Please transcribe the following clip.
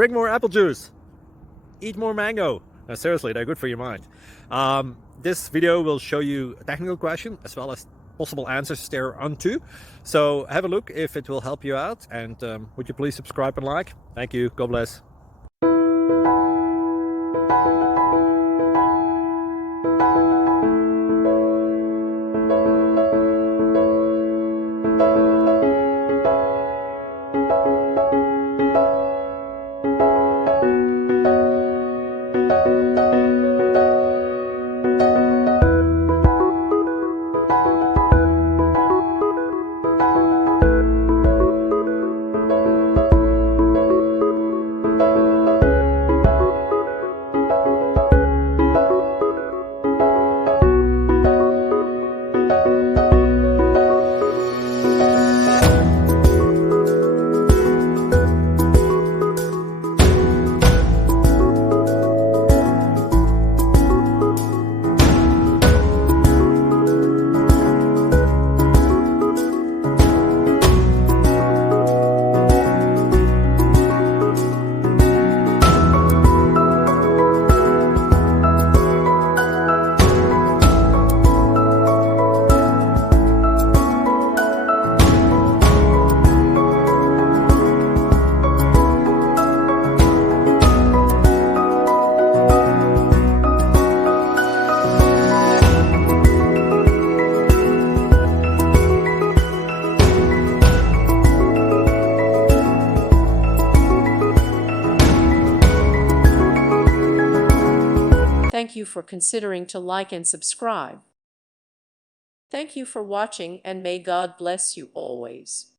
drink more apple juice, eat more mango. No, seriously, they're good for your mind. This video will show you a technical question as well as possible answers thereunto. So have a look if it will help you out, and would you please subscribe and like? Thank you. God bless. Thank you for considering to like and subscribe. Thank you for watching, and may God bless you always.